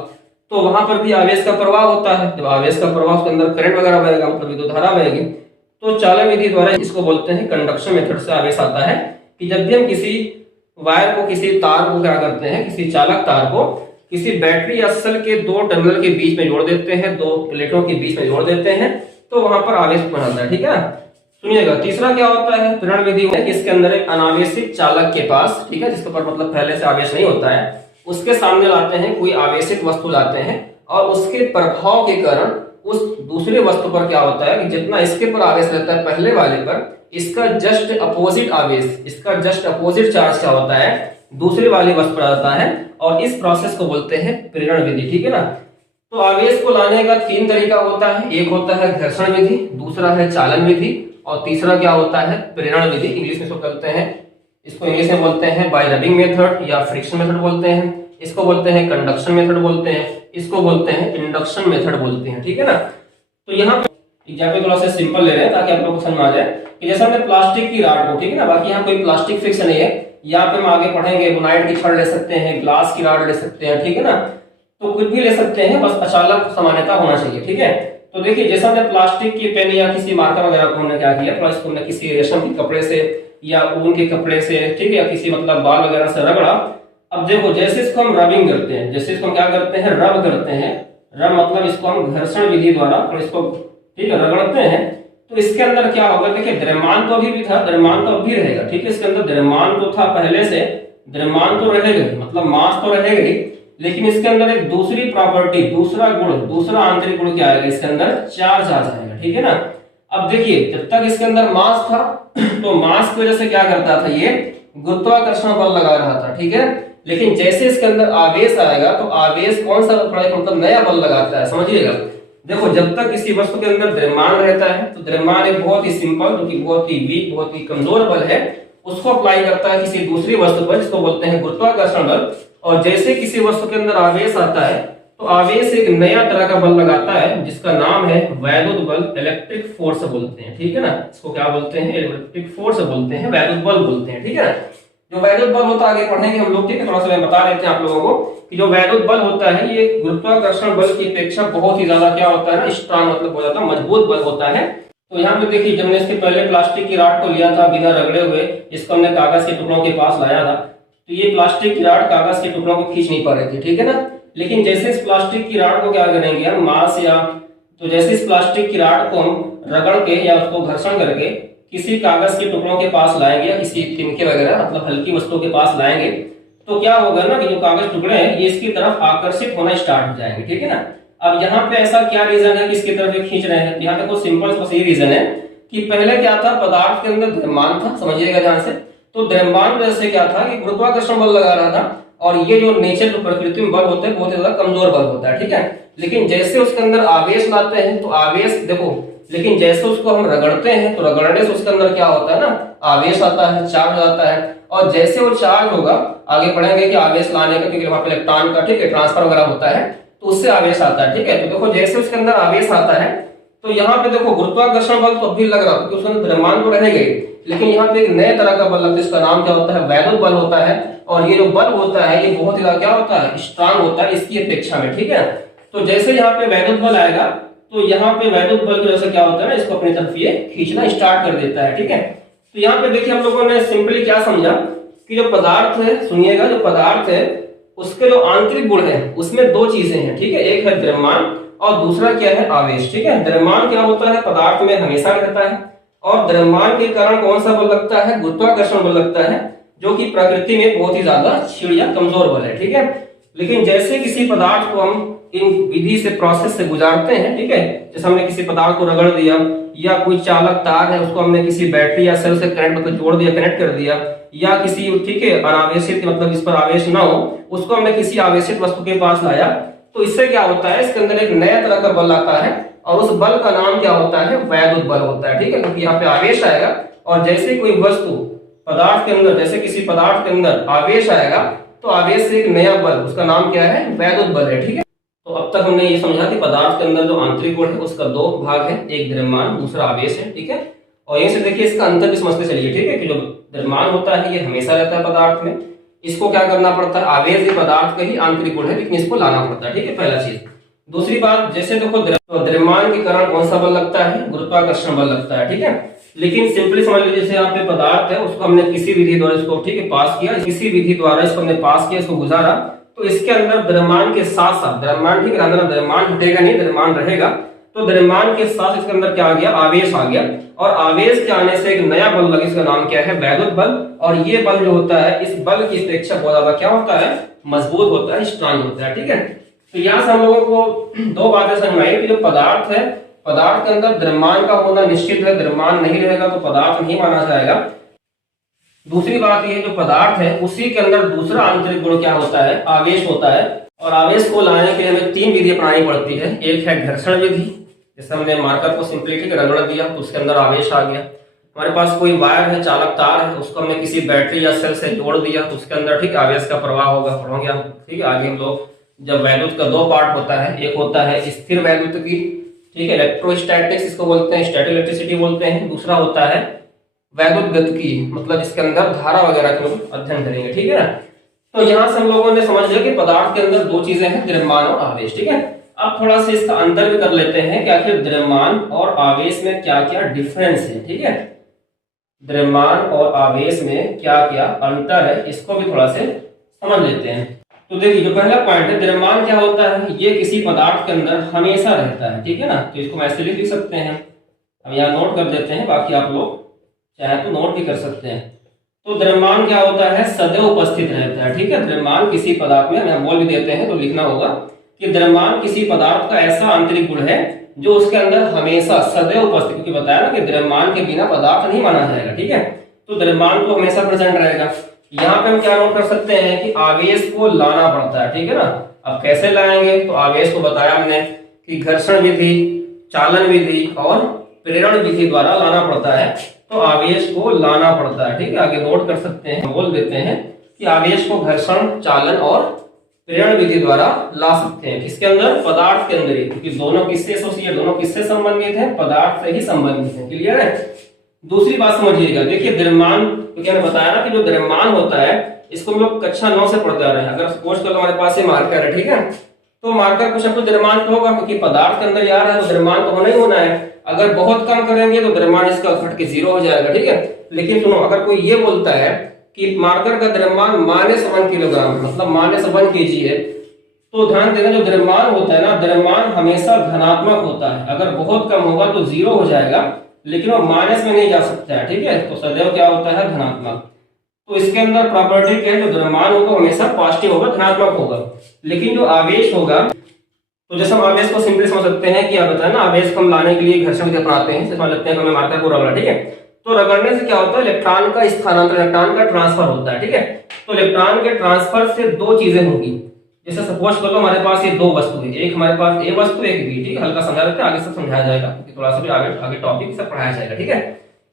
तो वहां पर भी आवेश का प्रवाह होता है, जब आवेश का प्रवाह उसके अंदर करंट वगैरह बहेगा, मतलब विद्युत धारा बहेगी। तो चालन विधि द्वारा इसको बोलते हैं कंडक्शन मेथड से आवेश आता है, कि जब भी हम किसी वायर को, किसी तार को क्या करते हैं, किसी चालक तार को किसी बैटरी या सेल के दो टर्मिनल के बीच में जोड़ देते हैं, दो प्लेटों के बीच में जोड़ देते हैं, तो वहां पर आवेश बनाता है। ठीक है, सुनिएगा। तीसरा क्या होता है, प्रेरण विधि है। इसके अंदर एक अनावेशित चालक के पास, ठीक है, जिसके ऊपर मतलब पहले से आवेश नहीं होता है, उसके सामने लाते हैं कोई आवेशित वस्तु लाते हैं, और उसके प्रभाव के कारण उस दूसरे वस्तु पर क्या होता है कि जितना इसके पर आवेश रहता है पहले वाले पर, इसका जस्ट अपोजिट आवेश, इसका जस्ट अपोजिट चार्ज क्या होता है दूसरे वाले वस्तु पर आता है, और इस प्रोसेस को बोलते हैं प्रेरण विधि। ठीक है ना। तो आवेश को लाने का 3 तरीका होता है। एक होता है घर्षण विधि, दूसरा है चालन विधि, और तीसरा क्या होता है प्रेरण विधि। इंग्लिश में इसको करते हैं, इसको इंग्लिश में बोलते हैं बाय रबिंग मेथड या फ्रिक्शन मेथड बोलते हैं, इसको बोलते हैं कंडक्शन मेथड बोलते हैं, इसको बोलते हैं इंडक्शन मेथड बोलते हैं। ठीक है ना। तो यहाँ पे एग्जाम्पल थोड़ा सा सिंपल ले रहे हैं ताकि आप लोगों को समझ में आ जाए कि जैसे हमने प्लास्टिक की राड को, ठीक है ना, बाकी यहाँ कोई प्लास्टिक फिक्स नहीं है, यहाँ पे हम आगे पढ़ेंगे बोनाइट की छड़ ले सकते हैं, ग्लास की राड ले सकते हैं, ठीक है ना, तो कुछ भी ले सकते हैं, बस अचालक समानता होना चाहिए। ठीक है। तो देखिए जैसा हमने प्लास्टिक की पेन या किसी मार्कर वगैरह को हमने क्या किया, थोड़ा इसको हमने किसी रेशम के कपड़े से या ऊन के कपड़े से, ठीक है, या किसी मतलब बाल वगैरह से रगड़ा। अब देखो जैसे इसको हम रबिंग करते हैं, जैसे इसको हम क्या करते हैं रब करते हैं, रब मतलब इसको हम घर्षण विधि द्वारा और इसको, ठीक है, रगड़ते हैं, तो इसके अंदर क्या होगा, देखिए द्रव्यमान तो अभी भी था, द्रव्यमान तो अभी रहेगा। ठीक है, इसके अंदर द्रव्यमान तो था पहले से, द्रव्यमान तो रहेगा, मतलब मास तो रहेगा ही, लेकिन इसके अंदर एक दूसरी प्रॉपर्टी, दूसरा गुण, दूसरा आंतरिक गुण क्या आएगा, इसके अंदर चार्ज आ जाएगा। ठीक है ना। अब देखिए जब तक इसके अंदर मास था तो मास की वजह से क्या करता था, ये गुरुत्वाकर्षण बल लगा रहा था। ठीक है, लेकिन जैसे इसके अंदर आवेश आएगा तो आवेश कौन सा मतलब नया बल लगाता है, समझिएगा। देखो जब तक किसी वस्तु के अंदर द्रव्यमान रहता है तो द्रव्यमान एक बहुत ही सिंपल, जो कि बहुत ही वीक, बहुत ही कमजोर बल है, उसको अप्लाई करता है किसी दूसरी वस्तु पर, जिसको बोलते हैं गुरुत्वाकर्षण बल। और जैसे किसी वस्तु के अंदर आवेश आता है तो आवेश एक नया तरह का बल लगाता है जिसका नाम है वैद्युत बल, इलेक्ट्रिक फोर्स बोलते हैं। ठीक है ना, इसको क्या बोलते हैं, इलेक्ट्रिक फोर्स बोलते हैं, वैद्युत बल बोलते हैं। ठीक है ना। जो वैद्युत बल होता है आगे पढ़ेंगे हम लोग, ठीक है, थोड़ा सा मैं बता देते हैं आप लोगों को कि जो वैद्युत बल होता है ये गुरुत्वाकर्षण बल की अपेक्षा बहुत ही ज्यादा क्या होता है ना, स्ट्रांग, मतलब बहुत ज्यादा मजबूत बल होता है। तो यहाँ पे देखिए जब हमने इसके पहले प्लास्टिक की राड को लिया था बिना रगड़े हुए, इसको हमने कागज के टुकड़ों के पास लाया था, तो ये प्लास्टिक की राड कागज के टुकड़ों को खींच नहीं पा रही थी। ठीक है ना। लेकिन जैसे इस प्लास्टिक की राड को क्या करेंगे हम मास या, तो जैसे इस प्लास्टिक की राड को हम रगड़ के या उसको घर्षण करके किसी कागज के टुकड़ों के पास लाएंगे या किसी तिनके वगैरह मतलब हल्की वस्तुओं के पास लाएंगे, तो क्या होगा ना कि जो कागज टुकड़े हैं ये इसकी तरफ आकर्षित होना स्टार्ट हो जाएंगे। ठीक है ना। अब यहाँ पे ऐसा क्या रीजन है कि इसकी तरफ ये खींच रहे हैं, यहाँ देखो सिंपल बस ये रीजन है कि पहले क्या था, पदार्थ के अंदर द्रव्यमान था, समझिएगा ध्यान से। तो द्रव्यमान वजह से क्या था कि गुरुत्वाकर्षण बल लगा रहा था, और ये जो नेचर प्रकृति में बल होते हैं बहुत ज्यादा कमजोर बल होता है। ठीक है। लेकिन जैसे उसके अंदर आवेश लाते हैं तो आवेश देखो, लेकिन जैसे उसको हम रगड़ते हैं तो रगड़ने से उसके अंदर क्या होता है ना, आवेश आता है, चार्ज आता है, और जैसे वो चार्ज होगा, आगे पढ़ेंगे कि आवेश लाने का, क्योंकि वहां पे इलेक्ट्रॉन का, ठीक है, ट्रांसफर वगैरह होता है, तो उससे आवेश आता है। ठीक है। तो देखो जैसे उसके अंदर आवेश आता है तो यहाँ पे देखो गुरुत्वाकर्षण बल तो अभी लग रहा है क्योंकि उसके अंदर द्रव्यमान तो रहेगा ही, लेकिन यहाँ पे एक नए तरह का बल लगता है, इसका नाम क्या होता है, वैद्युत बल होता है। और ये जो बल होता है ये बहुत ही क्या होता है, स्ट्रांग होता है इसकी अपेक्षा में। ठीक है। तो जैसे यहाँ पे वैद्युत बल आएगा तो यहाँ पे वैद्युत बल की वजह से क्या होता है ना, इसको अपनी तरफ ये खींचना स्टार्ट कर देता है। ठीक है। तो यहाँ पे देखिए हम लोगों ने सिंपली क्या समझा कि जो पदार्थ है, सुनिएगा, जो पदार्थ है उसके जो आंतरिक गुण है उसमें 2 चीजें हैं। ठीक है, एक है द्रव्यमान और दूसरा क्या है, आवेश। ठीक है। द्रव्यमान क्या होता है, पदार्थ में हमेशा रहता है, और द्रव्यमान के कारण कौन सा बल लगता है, गुरुत्वाकर्षण बल लगता है, जो कि प्रकृति में बहुत ही ज्यादा क्षीण या कमजोर बल है। ठीक है। लेकिन जैसे किसी पदार्थ को हम इन विधि से, प्रोसेस से गुजारते हैं, ठीक है, जैसे हमने किसी पदार्थ को रगड़ दिया, या कोई चालक तार है उसको हमने किसी बैटरी या सेल से कनेक्ट मतलब जोड़ दिया, कनेक्ट कर दिया, या किसी, ठीक है, अनावेशित मतलब इस पर आवेश ना हो उसको हमने किसी आवेशित वस्तु के पास लाया, तो इससे क्या होता है, इसके अंदर एक नया तरह का बल आता है, और उस बल का नाम क्या होता है, वैद्युत बल होता है। ठीक है। क्योंकि यहाँ पे आवेश आएगा, और जैसे कोई वस्तु पदार्थ के अंदर, जैसे किसी पदार्थ के अंदर आवेश आएगा तो आवेश से एक नया बल, उसका नाम क्या है, वैद्युत बल है। ठीक है। तो अब तक हमने ये समझा कि पदार्थ के अंदर जो आंतरिक गुण है उसका 2 भाग है, एक द्रव्यमान, दूसरा आवेश है। ठीक है। और यहीं से देखिए इसका अंतर भी समझते चलिए। ठीक है, कि जो द्रव्यमान होता है ये हमेशा रहता है पदार्थ में, इसको क्या करना पड़ता है, आवेश भी पदार्थ का ही आंतरिक गुण है लेकिन इसको लाना पड़ता है। ठीक है, पहला चीज। दूसरी बात, जैसे देखो द्रव्यमान के कारण कौन सा बल लगता है, गुरुत्वाकर्षण बल लगता है। ठीक है। लेकिन सिंपली समझ लीजिए जैसे यहाँ पे पदार्थ है उसको हमने किसी विधि द्वारा इसको, ठीक है, पास किया, किसी विधि द्वारा इसको हमने पास किया, इसको गुजारा, तो इसके अंदर द्रव्यमान के साथ साथ, द्रव्यमान ठीक है, अंदर द्रव्यमान हटेगा नहीं, द्रव्यमान रहेगा, तो द्रव्यमान के साथ इसके अंदर क्या आ गया, आवेश आ गया, और आवेश के आने से एक नया बल लगा, इसका नाम क्या है, वैद्युत बल। और ये बल जो होता है, इस बल की अपेक्षा बहुत ज्यादा क्या होता है, मजबूत होता है, स्ट्रांग होता है, ठीक है। तो यहाँ से हम लोगों को दो बातें समझ में आई कि जो पदार्थ है, पदार्थ के अंदर द्रव्यमान का होना निश्चित है, द्रव्यमान नहीं रहेगा तो पदार्थ नहीं माना जाएगा। दूसरी बात ये, जो पदार्थ है उसी के अंदर दूसरा आंतरिक गुण क्या होता है, आवेश होता है, और आवेश को लाने के लिए हमें तीन विधि अपनानी पड़ती है। एक है घर्षण विधि, जैसे हमने मार्कर को सिंपलिटी रगड़ दिया तो उसके अंदर आवेश आ गया। हमारे पास कोई वायर है, चालक तार है, उसको हमने किसी बैटरी या सेल से जोड़ दिया तो उसके अंदर ठीक आवेश का प्रवाह होगा, पढ़ोगे हम, ठीक है। आगे हम लोग जब वैद्युत का दो पार्ट होता है, एक होता है स्थिर वैद्युत की, ठीक है, इलेक्ट्रोस्टैटिक्स इसको बोलते हैं, स्टैटिक इलेक्ट्रिसिटी बोलते हैं। दूसरा होता है वैद्युत गतिकी, मतलब इसके अंदर धारा वगैरह का अध्ययन करेंगे, ठीक है ना। तो यहाँ से हम लोगों ने समझ लिया कि पदार्थ के अंदर दो चीजें हैं, द्रव्यमान और आवेश, ठीक है। अब थोड़ा सा इसका अंतर भी कर लेते हैं कि आखिर द्रव्यमान और आवेश में क्या क्या डिफरेंस है, ठीक है। द्रव्यमान और आवेश में क्या क्या अंतर है, इसको भी थोड़ा से समझ लेते हैं। तो देखिए, जो पहला पॉइंट है, द्रव्यमान क्या होता है, ये किसी पदार्थ के अंदर हमेशा रहता है, ठीक है ना। तो इसको हम ऐसे लिख सकते हैं, हम यहाँ नोट कर देते हैं, बाकी आप लोग चाहे तो नोट भी कर सकते हैं। तो द्रव्यमान क्या होता है, सदैव उपस्थित रहता है, ठीक है। द्रव्यमान किसी पदार्थ में, हम बोल भी देते हैं तो लिखना होगा कि द्रव्यमान किसी पदार्थ का ऐसा आंतरिक गुण है जो उसके अंदर हमेशा सदैव उपस्थित, क्योंकि बताया ना कि द्रव्यमान के बिना पदार्थ नहीं माना जाएगा, ठीक है। तो द्रव्यमान तो हमेशा प्रेजेंट रहेगा। यहाँ पे हम क्या नोट कर सकते हैं कि आवेश को लाना पड़ता है, ठीक है ना। अब कैसे लाएंगे, तो आवेश को बताया हमने कि घर्षण विधि, चालन विधि और प्रेरण विधि द्वारा लाना पड़ता है। तो आवेश को लाना पड़ता है, ठीक है। आगे नोट कर सकते हैं, बोल देते हैं कि आवेश को घर्षण, चालन और प्रेरण विधि द्वारा ला सकते हैं। किसके अंदर, पदार्थ के अंदर ही, क्योंकि दोनों किससे एसोसिएट, दोनों किससे संबंधित हैं, पदार्थ से ही संबंधित है। क्लियर है। दूसरी बात समझिएगा, देखिए द्रव्यमान, क्योंकि मैंने बताया ना कि जो द्रव्यमान होता है इसको हम लोग कक्षा 9 से पढ़ते आ रहे हैं। अगर सपोज करो हमारे पास ये मार्कर है, ठीक है, तो मार्कर कुछ तो द्रव्यमान तो होगा, क्योंकि पदार्थ के अंदर जा रहा है तो द्रव्यमान तो होना ही होना है। अगर बहुत कम करेंगे तो द्रव्यमान इसका घट के 0 हो जाएगा, ठीक है। लेकिन सुनो, अगर कोई ये बोलता है कि मार्कर का द्रव्यमान -1 किलोग्राम, मतलब -1 kg है, तो ध्यान देना, जो द्रव्यमान होता है ना, द्रव्यमान हमेशा धनात्मक होता है। अगर बहुत कम होगा तो 0 हो जाएगा, लेकिन वो माइनस में नहीं जा सकता है, ठीक है। तो सदैव क्या होता है, धनात्मक। तो इसके अंदर प्रॉपर्टी क्या है, जो द्रव्यमान होगा हमेशा पॉजिटिव होगा, धनात्मक होगा। लेकिन जो आवेश होगा, तो जैसे हम आवेश को सिंपली समझ सकते हैं कि आप बताया ना, आवेश को हम लाने के लिए घर्षण विधि अपनाते हैं। समझ लगते हैं कि हमें मार्कर को रगड़ा, ठीक है। तो रगड़ने से क्या होता है, इलेक्ट्रॉन का स्थानांतरण, इलेक्ट्रॉन का ट्रांसफर होता है, ठीक है। तो इलेक्ट्रॉन के ट्रांसफर से दो चीजें होंगी। जैसे सपोज कर लो हमारे पास ये दो वस्तु है, एक हमारे पास ए वस्तु, एक बी, ठीक है। हल्का समझा देते हैं, आगे सब समझाया जाएगा, क्योंकि थोड़ा सा भी आगे टॉपिक सब पढ़ाया जाएगा, ठीक है।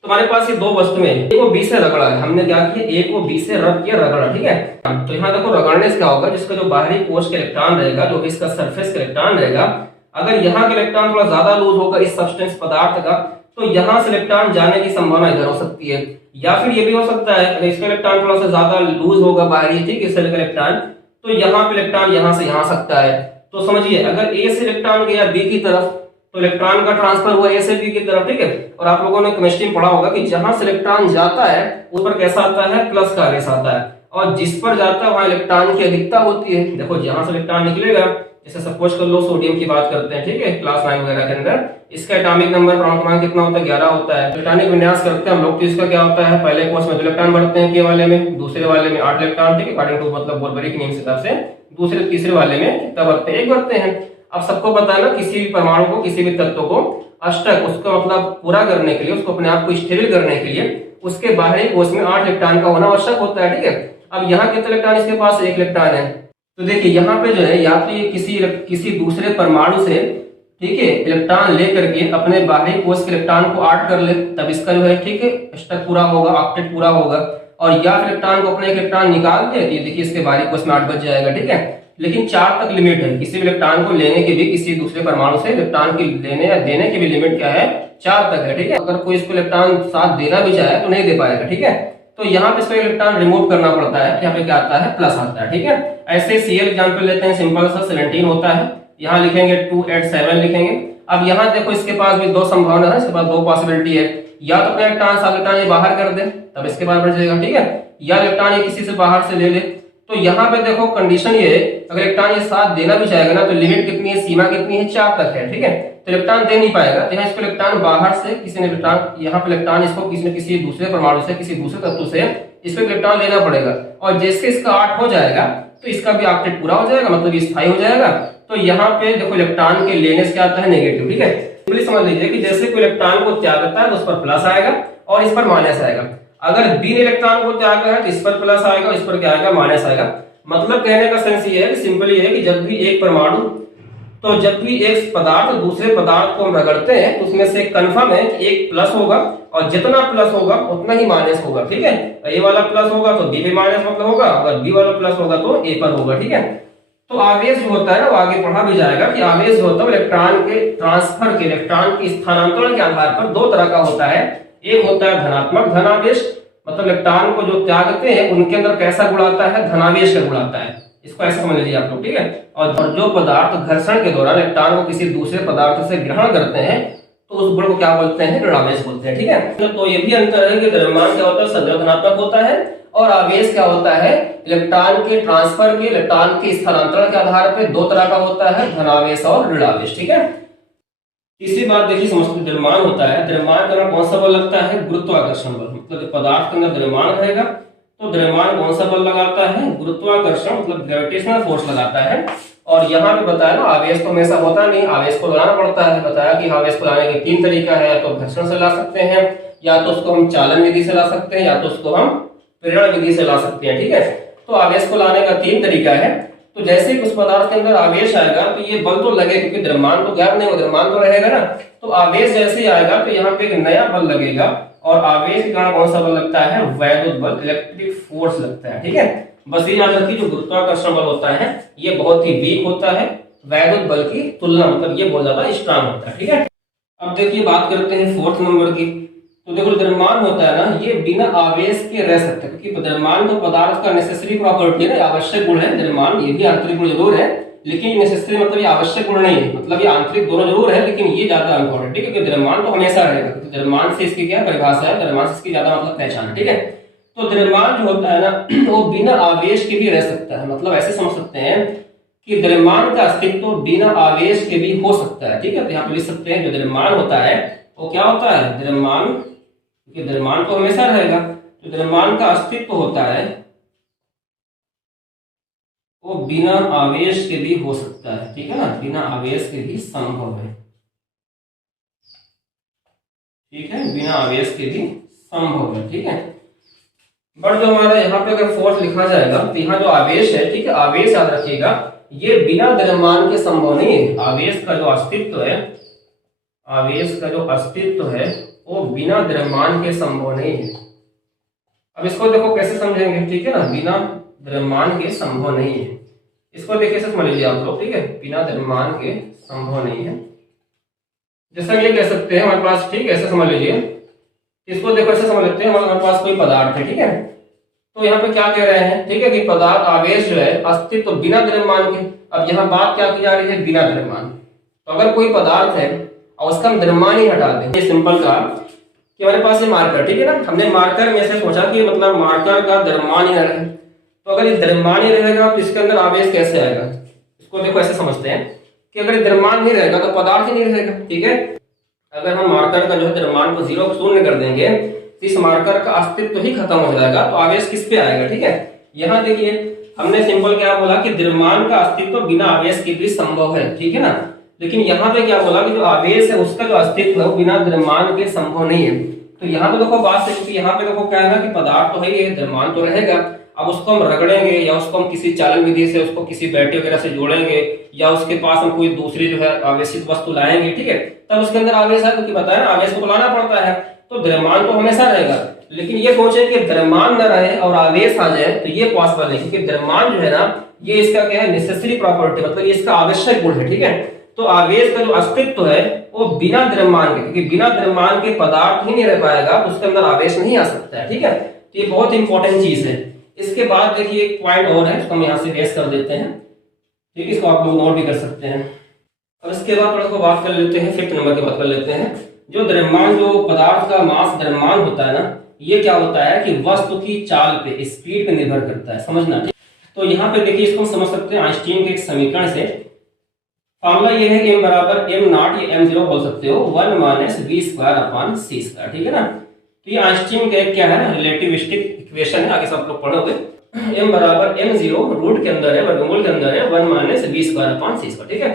तो हमारे पास ये दो वस्तुएं, ए को बी से रगड़ा है, हमने क्या किया, ए को बी से रब किया, रगड़ा, ठीक है। तो यहाँ देखो, रगड़ने से क्या होगा, जिसका जो बाहरी कोश का इलेक्ट्रॉन रहेगा, जो भी इसका सरफेस का इलेक्ट्रॉन रहेगा, अगर यहाँ का इलेक्ट्रॉन थोड़ा ज्यादा लूज होगा इस सब्सटेंस पदार्थ का, तो यहाँ से इलेक्ट्रॉन जाने की संभावना इधर हो सकती है। या फिर ये भी हो सकता है, अगर इसका इलेक्ट्रॉन थोड़ा सा ज्यादा लूज होगा बाहरी, ठीक है, सेल का इलेक्ट्रॉन, तो यहाँ पे इलेक्ट्रॉन यहाँ से यहाँ सकता है। तो समझिए, अगर ए से इलेक्ट्रॉन गया बी की तरफ, तो इलेक्ट्रॉन का ट्रांसफर हुआ ए से बी की तरफ, ठीक है। और आप लोगों ने केमिस्ट्री में पढ़ा होगा कि जहां से इलेक्ट्रॉन जाता है उस पर कैसा आता है, प्लस का आवेश आता है, और जिस पर जाता है वहां इलेक्ट्रॉन की अधिकता होती है। देखो, जहां से इलेक्ट्रॉन निकलेगा, जैसे सपोज कर लो सोडियम की बात करते हैं, ठीक है, क्लास 9 वगैरह के अंदर, इसका एटॉमिक नंबर, परमाणु क्रमांक कितना होता है, 11 होता है। इलेक्ट्रॉनिक विन्यास करते हैं हम लोग, तो इसका क्या होता है, पहले कोर्स में 2 इलेक्ट्रॉन बढ़ते हैं के वाले में, दूसरे वाले में 8 इलेक्ट्रॉन, ठीक है, अकॉर्डिंग टू मतलब बोल्बरी के नियम के हिसाब से। दूसरे तीसरे वाले में कितना बढ़ते हैं, 1 बढ़ते हैं। अब सबको पता है ना, किसी भी परमाणु को, किसी भी तत्व को अष्टक, उसका मतलब पूरा करने के लिए, उसको अपने आप को स्टेबल करने के लिए, उसके बाहरी कोश में 8 इलेक्ट्रॉन का होना आवश्यक होता है, ठीक है। अब यहाँ कितने इलेक्ट्रॉन, इसके पास 1 इलेक्ट्रॉन है। तो देखिए, यहाँ पे जो है, या तो ये किसी दूसरे परमाणु से, ठीक है, इलेक्ट्रॉन लेकर के अपने बाहरी कोश के इलेक्ट्रॉन को 8 कर ले, तब इसका जो है, ठीक है, अष्टक पूरा होगा, ऑक्टेट पूरा होगा। और या फिर इलेक्ट्रॉन को अपने एक इलेक्ट्रॉन निकाल दे, ये देखिए इसके बाहरी कोश में 8 बच जाएगा, ठीक है। लेकिन 4 तक लिमिट है, किसी भी इलेक्ट्रॉन को लेने की भी, किसी दूसरे परमाणु से इलेक्ट्रॉन की लेने या देने की भी लिमिट क्या है, 4 तक है, ठीक है। अगर कोई इसको इलेक्ट्रॉन साथ देना भी चाहे तो नहीं दे पाएगा, ठीक है। तो यहाँ पे इसको इलेक्ट्रॉन रिमूव करना पड़ता है, यहाँ पे क्या आता है, प्लस आता है, ठीक है। ऐसे Cl एग्जांपल लेते हैं, सिंपल सा 17 होता है, यहाँ लिखेंगे 2 8 7 लिखेंगे। अब यहाँ देखो, इसके पास भी 2 संभावना है, इसके पास 2 पॉसिबिलिटी है, या तो अपने इलेक्ट्रॉन ये बाहर कर दे, तब इसके बाहर बढ़ जाएगा, ठीक है, या इलेक्ट्रॉन ये किसी से बाहर से ले ले, तो यहाँ पे देखो कंडीशन ये है, अगर इलेक्ट्रॉन ये साथ देना भी चाहेगा ना तो लिमिट कितनी है, सीमा कितनी है, 4 तक है, ठीक है। तो इलेक्ट्रॉन दे नहीं पाएगा, तो यहाँ इसको इलेक्ट्रॉन बाहर से किसी ने इलेक्ट्रॉन, यहाँ पे इलेक्ट्रॉन इसको किसी न किसी दूसरे परमाणु से, किसी दूसरे तत्व से इसको इलेक्ट्रॉन लेना पड़ेगा, और जैसे इसका 8 हो जाएगा तो इसका भी ऑक्टेट पूरा हो जाएगा, मतलब ये स्थायी हो जाएगा। तो यहाँ पे देखो इलेक्ट्रॉन के लेने से क्या आता है, नेगेटिव, ठीक है। सिंपली समझ लीजिए कि जैसे कोई इलेक्ट्रॉन को त्यागता है तो उस पर प्लस आएगा और इस पर माइनस आएगा, अगर बिन इलेक्ट्रॉन को त्याग है तो इस पर प्लस आएगा और इस पर क्या आएगा, माइनस आएगा। मतलब कहने का सेंस ये है, सिंपली ये है कि जब भी एक परमाणु, तो जब भी एक पदार्थ दूसरे पदार्थ को हम रगड़ते हैं तो उसमें से कंफर्म है कि एक प्लस होगा, और जितना प्लस होगा उतना ही माइनस होगा, ठीक है। ए वाला प्लस होगा तो बी पे माइनस मतलब होगा, अगर बी वाला प्लस होगा तो ए पर होगा, ठीक है। तो आवेश जो होता है ना, वो आगे पढ़ा भी जाएगा कि आवेश जो होता है इलेक्ट्रॉन के ट्रांसफर के, इलेक्ट्रॉन के स्थानांतरण के आधार पर दो तरह का होता है। एक होता है धनात्मक धनावेश, मतलब इलेक्ट्रॉन को जो त्यागते हैं उनके अंदर कैसा गुण आता है, धनावेश का गुण आता है, इसको ऐसा समझ लीजिए आप लोग, ठीक है। और जो पदार्थ घर्षण के दौरान इलेक्ट्रॉन को किसी दूसरे पदार्थ से ग्रहण करते हैं तो उस गुण को क्या बोलते हैं, ऋणावेश बोलते हैं, ठीक है। तो ये भी अंतर है कि द्रव्यमान क्या होता है, सदैव धनात्मक होता है, और आवेश क्या होता है, इलेक्ट्रॉन के ट्रांसफर के, इलेक्ट्रॉन के स्थानांतरण के आधार पर दो तरह का होता है, धनावेश और ऋणावेश, ठीक है। तीसरी बात देखिए, समझते द्रव्यमान होता है, द्रव्यमान के अंदर कौन सा बल लगता है, गुरुत्वाकर्षण बल, मतलब पदार्थ के अंदर द्रव्यमान रहेगा तो द्रव्यमान कौन सा बल लगाता है, गुरुत्वाकर्षण, मतलब ग्रेविटेशनल फोर्स लगाता है। और यहाँ पे बताया ना, आवेश तो हमेशा होता नहीं, आवेश को लाना पड़ता है। बताया कि आवेश को लाने के 3 तरीका है, या तो घर्षण से ला सकते हैं, या तो उसको हम चालन विधि से ला सकते हैं, या तो उसको हम प्रेरण विधि से ला सकते हैं, ठीक है। तो आवेश को लाने का 3 तरीका है। तो जैसे उस पदार्थ के अंदर आवेश आएगा तो ये बल तो लगे, क्योंकि द्रव्यमान तो गायब नहीं हो, द्रव्यमान तो रहेगा ना। तो आवेश जैसे ही आएगा तो यहाँ पे एक नया बल लगेगा, और आवेश के कारण कौन सा बल लगता है, वैद्युत बल, इलेक्ट्रिक फोर्स लगता है, ठीक है। बस ये याद रखिए, जो गुरुत्वाकर्षण बल होता है ये बहुत ही वीक होता है वैद्युत बल की तुलना, मतलब ये बहुत ज्यादा स्ट्रांग होता है, ठीक है। अब देखिए बात करते हैं 4th नंबर की। तो देखो द्रव्यमान होता है ना, ये बिना आवेश के रह सकता है, क्योंकि द्रव्यमान तो पदार्थ का नेसेसरी प्रॉपर्टी है, आवश्यक गुण है द्रव्यमान, ये भी आंतरिक गुण जरूर है, लेकिन नेसेसरी मतलब ये आवश्यक गुण नहीं है, मतलब ये आंतरिक दोनों जरूर है, लेकिन ये ज्यादा इंपॉर्टेंट है, क्योंकि द्रव्यमान तो हमेशा रहेगा, क्योंकि द्रव्यमान से इसकी क्या परिभाषा है, द्रव्यमान से इसकी ज्यादा मतलब पहचान है, ठीक है। तो द्रव्यमान जो होता है ना, वो बिना आवेश के भी रह सकता है, मतलब ऐसे समझ सकते हैं कि द्रव्यमान का अस्तित्व बिना आवेश के भी हो सकता है, ठीक है। तो यहाँ पे लिख सकते हैं जो द्रव्यमान होता है वो क्या होता है, द्रव्यमान, क्योंकि द्रव्यमान तो हमेशा रहेगा, तो द्रव्यमान का अस्तित्व होता है वो बिना आवेश के भी हो सकता है, ठीक है ना, बिना आवेश के भी संभव है, ठीक है, बिना आवेश के भी संभव है, ठीक है। बट जो हमारा यहाँ पे अगर फोर्स लिखा जाएगा तो यहाँ जो आवेश है, ठीक है, आवेश याद रखिएगा, ये बिना द्रव्यमान के संभव नहीं है। आवेश का जो अस्तित्व है, आवेश का जो अस्तित्व है वो बिना द्रव्यमान के संभव नहीं है। अब इसको देखो कैसे समझेंगे, ठीक है ना, बिना द्रव्यमान के संभव नहीं है। इसको देखिए ऐसे समझ लीजिए आप लोग, ठीक है, बिना द्रव्यमान के संभव नहीं है। जैसे हम ये कह सकते हैं हमारे पास, ठीक है, ऐसे समझ लीजिए, इसको देखो ऐसे समझ लेते हैं, हमारे पास कोई पदार्थ है, ठीक है। तो यहाँ पे क्या कह रहे हैं, ठीक है, कि पदार्थ आवेश जो है अस्तित्व बिना द्रव्यमान के। अब यहाँ बात क्या की जा रही है, बिना द्रव्यमान। तो अगर कोई पदार्थ है और उसका हम द्रव्यमान ही हटा दें, ये सिंपल का कि हमारे पास ये मार्कर, ठीक है ना, हमने मार्कर में से सोचा कि मतलब मार्कर का द्रव्यमान ही रहे, तो अगर ये द्रव्यमान ही रहेगा तो इसके अंदर आवेश कैसे आएगा। इसको देखो ऐसे समझते हैं कि अगर द्रव्यमान नहीं रहेगा तो पदार्थ ही नहीं रहेगा, ठीक है। अगर हम मार्कर का जो है द्रव्यमान को 0 शून्य कर देंगे तो इस मार्कर का अस्तित्व ही खत्म हो जाएगा, तो आवेश किस पे आएगा, ठीक है। यहाँ देखिए हमने सिंपल क्या बोला कि द्रव्यमान का अस्तित्व बिना आवेश के भी संभव है, ठीक है ना। लेकिन यहाँ पे क्या बोला कि जो आवेश है उसका जो अस्तित्व है वो बिना द्रव्यमान के संभव नहीं है। तो यहाँ पे देखो बात से, क्योंकि यहाँ पे देखो क्या है ना कि पदार्थ तो है ही, द्रव्यमान तो रहेगा। अब उसको हम रगड़ेंगे या उसको हम किसी चालन विधि से उसको किसी बैटरी वगैरह से जोड़ेंगे, या उसके पास हम कोई दूसरी जो है आवेशित वस्तु लाएंगे, ठीक है, तब उसके अंदर आवेश है, क्योंकि बताया ना आवेश को लाना पड़ता है। तो द्रव्यमान तो हमेशा रहेगा, लेकिन ये सोचे कि द्रव्यमान न रहे और आवेश आ जाए तो ये पॉसिबल नहीं, क्योंकि द्रव्यमान जो है ना ये इसका क्या है, नेसेसरी प्रॉपर्टी, मतलब ये इसका आवश्यक गुण है, ठीक है। तो आवेश का जो अस्तित्व है वो बिना द्रव्यमान के, क्योंकि बिना द्रव्यमान के पदार्थ ही नहीं रह पाएगा तो उसके अंदर आवेश नहीं आ सकता है, ठीक है। तो ये बहुत इंपॉर्टेंट चीज है। इसके बाद देखिए एक पॉइंट और है, इसको हम यहाँ से रेस कर देते हैं, ठीक है, इसको आप लोग नोट भी कर सकते हैं। अब इसके बाद थोड़ा बात कर लेते हैं, 5th नंबर की बात कर लेते हैं। जो द्रव्यमान, जो पदार्थ का मास द्रव्यमान होता है ना, ये क्या होता है कि वस्तु की चाल पे, स्पीड पे निर्भर करता है, समझना, ठीक। तो यहाँ पे देखिए इसको हम समझ सकते हैं आइंस्टीन के एक समीकरण से। फॉर्मूला ये है कि m बराबर m नॉट, ये m0 बोल सकते हो, 1 minus v square upon c square, ठीक है ना। तो ये आइंस्टीन का एक क्या है, रिलेटिविस्टिक इक्वेशन है, आगे सब लोग पढ़ोगे। m बराबर m0 रूट के अंदर है, वर्गमूल के अंदर है 1 minus v square upon c square, ठीक है।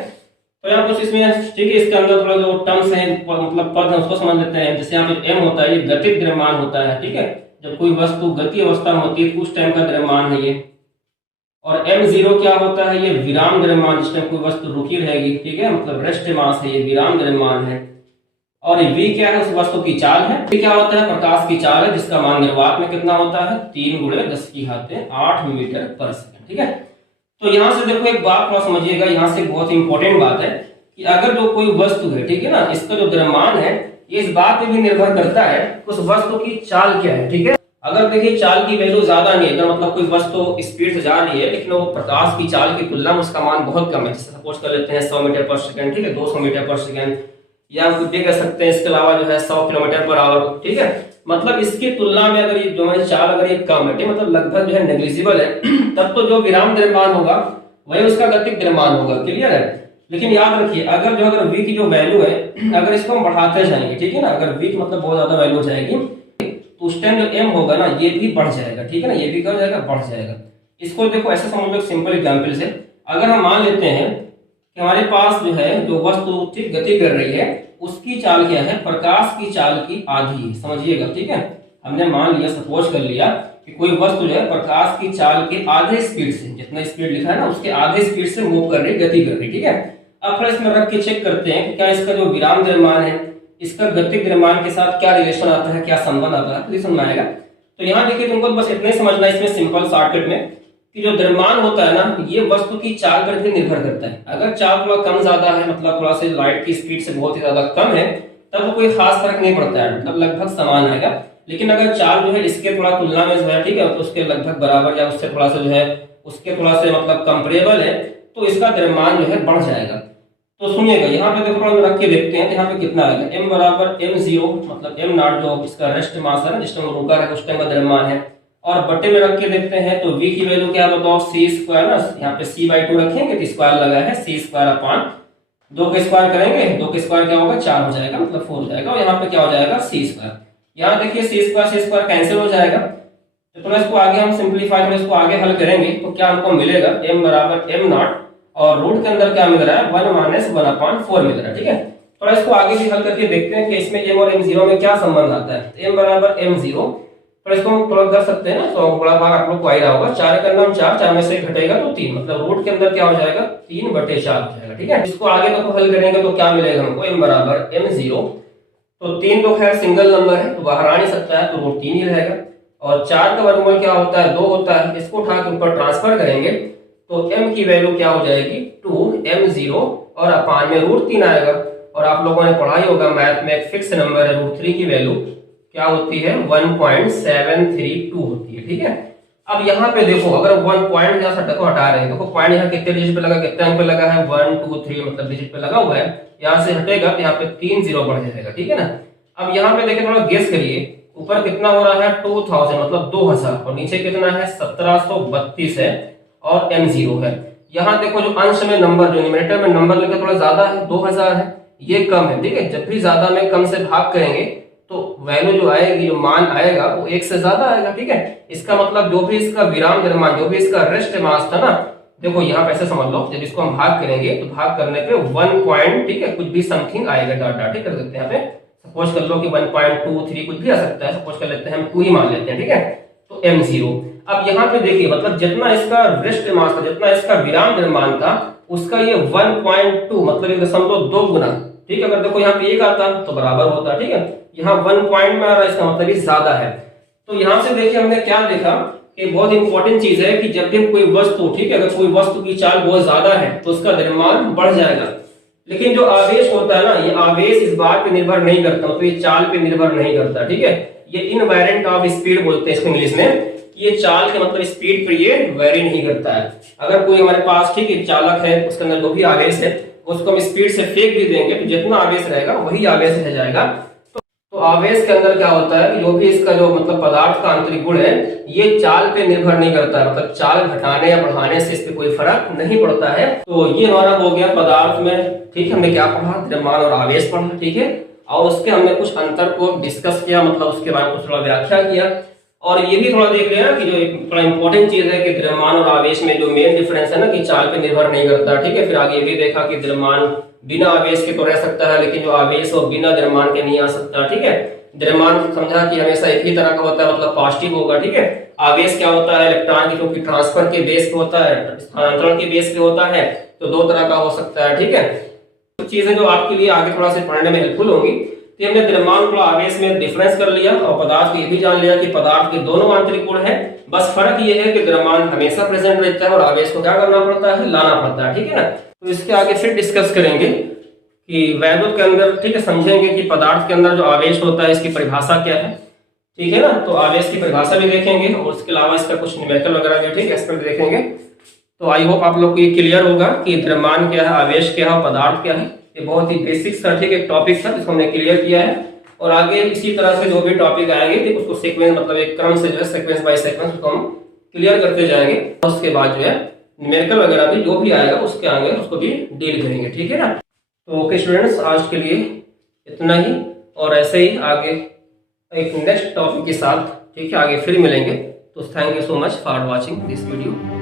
तो यहाँ पर इसमें ठीक है, इसके अंदर थोड़ा जो टर्म्स है मतलब पद है उसको समझ लेते हैं। जैसे यहाँ पे m होता है, ये गतिज द्रव्यमान होता है, ठीक है। जब कोई वस्तु गति अवस्था में होती है तो उस टाइम का द्रव्यमान है ये। और m0 क्या होता है, ये विराम द्रव्यमान, जिस टाइम कोई वस्तु रुकी रहेगी, ठीक है, मतलब रेस्ट मास है, ये विराम द्रव्यमान है। और ये v क्या है, उस वस्तु की चाल है। v क्या होता है, प्रकाश की चाल है, जिसका मान निर्वात में कितना होता है, 3 × 10⁸ मीटर पर सेकंड, ठीक है। तो यहाँ से देखो एक बात थोड़ा समझिएगा, यहाँ से बहुत इंपॉर्टेंट बात है कि अगर जो कोई वस्तु है, ठीक है ना, इसका जो द्रव्यमान है ये इस बात पे भी निर्भर करता है उस वस्तु की चाल क्या है, ठीक है। अगर देखिए चाल की वैल्यू ज्यादा नहीं है, मतलब कोई वस्तु स्पीड से जा रही है लेकिन वो प्रकाश की चाल की तुलना में उसका मान बहुत कम है, जैसे सपोज कर लेते हैं 100 मीटर पर सेकंड, ठीक है, 200 मीटर पर सेकंड, या कुछ भी कह सकते हैं इसके अलावा जो है 100 किलोमीटर पर आवर, ठीक है। मतलब इसकी तुलना में अगर ये जो है चाल अगर ये कम है, मतलब लगभग जो है नेग्लिजिबल है, तब तो जो विराम द्रव्यमान होगा वही उसका गतिज द्रव्यमान होगा, क्लियर है। लेकिन याद रखिए अगर v की जो वैल्यू है, अगर इसको हम बढ़ाते जाएंगे, ठीक है ना, अगर v की मतलब बहुत ज्यादा वैल्यू हो जाएगी तो उस टाइम जो m होगा ना ये भी बढ़ जाएगा, ठीक है ना, ये भी क्या हो जाएगा, बढ़ जाएगा। इसको देखो ऐसे समझ लो सिंपल एग्जांपल से, अगर हम मान लेते हैं कि हमारे पास जो है जो वस्तु ठीक गति कर रही है उसकी चाल क्या है, प्रकाश की चाल की आधी है, समझिएगा, ठीक है। हमने मान लिया, सपोज कर लिया कि कोई वस्तु जो है प्रकाश की चाल के आधे स्पीड से, जितना स्पीड लिखा है ना उसके आधे स्पीड से मूव कर रही, गति कर रही, ठीक है। अब फिर इसमें रख के चेक करते हैं कि क्या इसका जो विराम द्रव्यमान है इसका गतिज द्रव्यमान के साथ क्या रिलेशन आता है, क्या संबंध आता है, तो समझ आएगा। तो यहाँ देखिए तुमको बस इतना ही समझना है इसमें सिंपल शॉर्टकट में कि जो द्रव्यमान होता है ना ये वस्तु की चाल पर भी निर्भर करता है। अगर चाल थोड़ा कम ज्यादा है, मतलब थोड़ा सा लाइट की स्पीड से बहुत ही ज्यादा कम है, तब कोई खास फर्क नहीं पड़ता है, मतलब लगभग समान आएगा। लेकिन अगर चाल जो है इसके थोड़ा तुलना में जो है, ठीक है, तो उसके लगभग बराबर या उससे थोड़ा सा जो है उसके थोड़ा सा मतलब कंपेरेबल है, तो इसका द्रव्यमान जो है बढ़ जाएगा। तो सुनिएगा यहाँ पे देखो हम रख के देखते हैं, तो यहाँ पे कितना आएगा, m बराबर m0 मतलब m नॉट जो इसका रेस्ट मास है जिस टाइम रुका है उस टाइम का द्रव्यमान है, और बटे में रख के देखते हैं तो v की वैल्यू क्या बताओ, c स्क्वायर ना, यहाँ पे c/2 रखेंगे तो स्क्वायर लगा है, c स्क्वायर अपॉन 2 का स्क्वायर करेंगे, 2 का स्क्वायर क्या होगा, 4 हो जाएगा, मतलब 4 हो जाएगा, और यहाँ पे क्या हो जाएगा, c स्क्वायर। यहाँ देखिए c स्क्वायर कैंसिल हो जाएगा, तो थोड़ा इसको आगे हम सिंप्लीफाई थोड़ा इसको आगे हल करेंगे तो क्या हमको मिलेगा, m बराबर m नॉट और रूट के अंदर क्या मिल रहा है 1 माइनस 1/4 मिल रहा है, ठीक है। थोड़ा इसको आगे भी हल करके देखते हैं कि इसमें m और m0 में क्या संबंध आता है। m बराबर m0, थोड़ा इसको हम थोड़ा कर सकते हैं ना, तो बड़ा भाग आप लोग को आ रहा होगा, 4 का नाम 4 में से घटेगा तो 3, मतलब रूट के अंदर क्या हो जाएगा 3/4 हो जाएगा, ठीक है। इसको आगे तक हल करेंगे तो क्या मिलेगा हमको, m बराबर m0, तो 3 तो खैर सिंगल नंबर है तो बाहर आ नहीं सकता है, तो रूट 3 ही रहेगा, और 4 का वर्गमूल क्या होता है, 2 होता है, इसको उठा के ऊपर ट्रांसफर करेंगे तो m की वैल्यू क्या हो जाएगी 2m0 और अपान में रूट 3 आएगा। और आप लोगों ने पढ़ा ही होगा मैथ में एक फिक्स नंबर है, रूट 3 की वैल्यू क्या होती है 1.732 होती है, ठीक है। अब यहाँ पे देखो अगर 1 पॉइंट यहाँ से देखो हटा रहे हैं, देखो पॉइंट यहाँ कितने डिजिट पे लगा, कितने अंक पे लगा है 1 2 3 मतलब डिजिट पे लगा हुआ है, यहाँ से हटेगा तो यहाँ पे 3 0 बढ़ जाएगा, ठीक है ना। अब यहाँ पे देखिए थोड़ा गेस करिए, ऊपर कितना हो रहा है 2000 मतलब 2000 और नीचे कितना है 1732 है और m0 है। यहाँ देखो जो अंश में नंबर जो न्यूमरेटर में नंबर लिखा थोड़ा ज्यादा है 2000 है, ये कम है, ठीक है। जब भी ज्यादा में कम से भाग करेंगे तो वैल्यू जो आएगी जो मान आएगा वो 1 से ज्यादा आएगा, ठीक है। इसका मतलब जो भी इसका विराम द्रव्यमान जो भी इसका रेस्ट मास था ना, देखो यहाँ पे ऐसे समझ लो, जब इसको हम भाग करेंगे तो भाग करने पे 1 पॉइंट, ठीक है, कुछ भी समथिंग आएगा, डॉट डॉट कर देते हैं यहाँ पे, सपोज कर लो कि 1.23 कुछ भी आ सकता है, सपोज कर लेते हैं हम 2 ही मान लेते हैं, ठीक है, तो m0। अब यहाँ पे देखिए मतलब जितना इसका रेस्ट मास था, जितना इसका विराम द्रव्यमान था, उसका ये 1.2 मतलब 1.2 गुना, ठीक है। अगर देखो यहाँ पे 1 आता तो बराबर होता, ठीक है, यहाँ 1 पॉइंट में आ रहा है, इसका मतलब ये ज्यादा है। तो यहाँ से देखिए हमने क्या देखा कि बहुत इंपॉर्टेंट चीज है कि जब भी कोई वस्तु, ठीक है, अगर कोई वस्तु की चाल बहुत ज्यादा है तो उसका द्रव्यमान बढ़ जाएगा, लेकिन जो आवेश होता है ना, ये आवेश इस बात पे निर्भर नहीं करता, तो ये चाल पे निर्भर नहीं करता, ठीक है। ये इनवेरिएंट ऑफ स्पीड बोलते हैं इसको इंग्लिश में, ये चाल के मतलब स्पीड पर ये वेरी नहीं करता है। अगर कोई हमारे पास, ठीक है, चालक है, उसके अंदर जो भी आवेश है उसको हम स्पीड से फेंक भी देंगे तो जितना आवेश रहेगा वही आवेश रह जाएगा। तो आवेश के अंदर क्या होता है, जो भी इसका जो मतलब पदार्थ का आंतरिक गुण है, ये चाल पे निर्भर नहीं करता है, मतलब चाल घटाने या बढ़ाने से इस पे कोई फर्क नहीं पड़ता है। तो ये हमारा हो गया पदार्थ में, ठीक है। हमने क्या पढ़ा, द्रव्यमान और आवेश पढ़ा, ठीक है। और उसके हमने कुछ अंतर को डिस्कस किया, मतलब उसके बारे में कुछ थोड़ा व्याख्या किया। और ये भी थोड़ा देख लिया कि जो एक थोड़ा इंपॉर्टेंट चीज है कि द्रव्यमान और आवेश में जो मेन डिफरेंस है ना कि चाल पे निर्भर नहीं करता, ठीक है। फिर आगे ये भी देखा कि द्रव्यमान बिना आवेश के तो रह सकता है, लेकिन जो आवेश और बिना द्रव्यमान के नहीं आ सकता, ठीक है। द्रव्यमान समझा कि हमेशा एक ही तरह का होता है, मतलब पॉजिटिव होगा, ठीक है। आवेश क्या होता है, इलेक्ट्रॉन की क्योंकि ट्रांसफर के बेस पे होता है, स्थानांतरण के बेस पे होता है, तो दो तरह का हो सकता है, ठीक है। कुछ चीजें जो आपके लिए आगे थोड़ा सा पढ़ने में हेल्पफुल होंगी। तो हमने द्रव्यमान और आवेश में डिफरेंस कर लिया और पदार्थ को ये भी जान लिया कि पदार्थ के दोनों आंतरिक गुण है, बस फर्क ये है कि द्रव्यमान हमेशा प्रेजेंट रहता है और आवेश को क्या करना पड़ता है, लाना पड़ता है, ठीक है ना। तो इसके आगे फिर डिस्कस करेंगे कि वैद्युत के अंदर, ठीक है, समझेंगे कि पदार्थ के अंदर जो आवेश होता है इसकी परिभाषा क्या है, ठीक है ना। तो आवेश की परिभाषा भी देखेंगे और उसके अलावा इसका कुछ न्यूमेरिकल वगैरह भी, ठीक है, एस्पेक्ट देखेंगे। तो आई होप आप लोग को ये क्लियर होगा कि द्रव्यमान क्या है, आवेश क्या है, पदार्थ क्या है। ये बहुत ही बेसिक सा, ठीक है, टॉपिक था जिसको हमने क्लियर किया है। और आगे इसी तरह से जो भी टॉपिक आएंगे, ठीक, उसको सीक्वेंस मतलब एक क्रम से जो है सीक्वेंस बाय सीक्वेंस उसको हम क्लियर करते जाएंगे। और उसके बाद जो है न्यूमेरिकल वगैरह भी जो भी आएगा उसके आगे उसको भी डील करेंगे, ठीक है ना। तो ओके स्टूडेंट्स, आज के लिए इतना ही, और ऐसे ही आगे एक नेक्स्ट टॉपिक के साथ, ठीक है, आगे फिर मिलेंगे। तो thank you so much for watching this video.